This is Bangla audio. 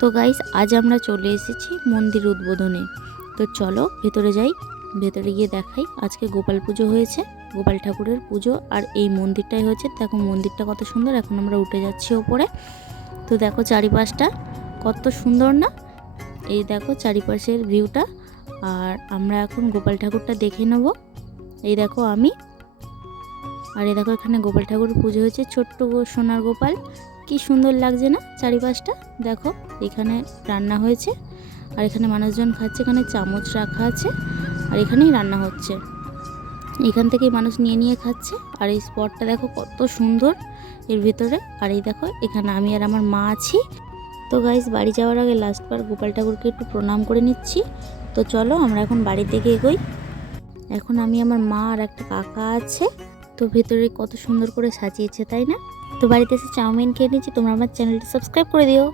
তো গাইস আজ আমরা চলে এসেছি মন্দির উদ্বোধনে। তো চলো ভেতরে যাই, ভেতরে গিয়ে দেখাই। আজকে গোপাল পুজো হয়েছে, গোপাল ঠাকুরের পুজো। আর এই মন্দিরটাই হচ্ছে, দেখো মন্দিরটা কত সুন্দর। এখন আমরা উঠে যাচ্ছি ওপরে। তো দেখো চারিপাশটা কত সুন্দর না, এই দেখো চারিপাশের ভিউটা। আর আমরা এখন গোপাল ঠাকুরটা দেখে নেব। এই দেখো আমি, আর এই দেখো এখানে গোপাল ঠাকুর পুজো হয়েছে, ছোট্ট সোনার গোপাল। কি সুন্দর লাগছে না চারিপাশটা। দেখো এখানে রান্না হয়েছে, আর এখানে মানুষজন খাচ্ছে। এখানে চামচ রাখা আছে, আর এখানেই রান্না হচ্ছে। এখান থেকেই মানুষ নিয়ে নিয়ে খাচ্ছে। আর এই স্পটটা দেখো কত সুন্দর এর ভিতরে। আর এই দেখো এখানে আমি আর আমার মা আছি। তো গাইস বাড়ি যাওয়ার আগে লাস্টবার গোপাল ঠাকুরকে একটু প্রণাম করে নিচ্ছি। তো চলো আমরা এখন বাড়ির দিকে এগোই। এখন আমি, আমার মা আর একটা কাকা আছে। তো ভেতরে কত সুন্দর করে সাজিয়েছে, তাই না? তো বাড়িতে এসে চাউমিন খেয়ে নিচ্ছি। তোমরা আমার চ্যানেলটি সাবস্ক্রাইব করে দিও।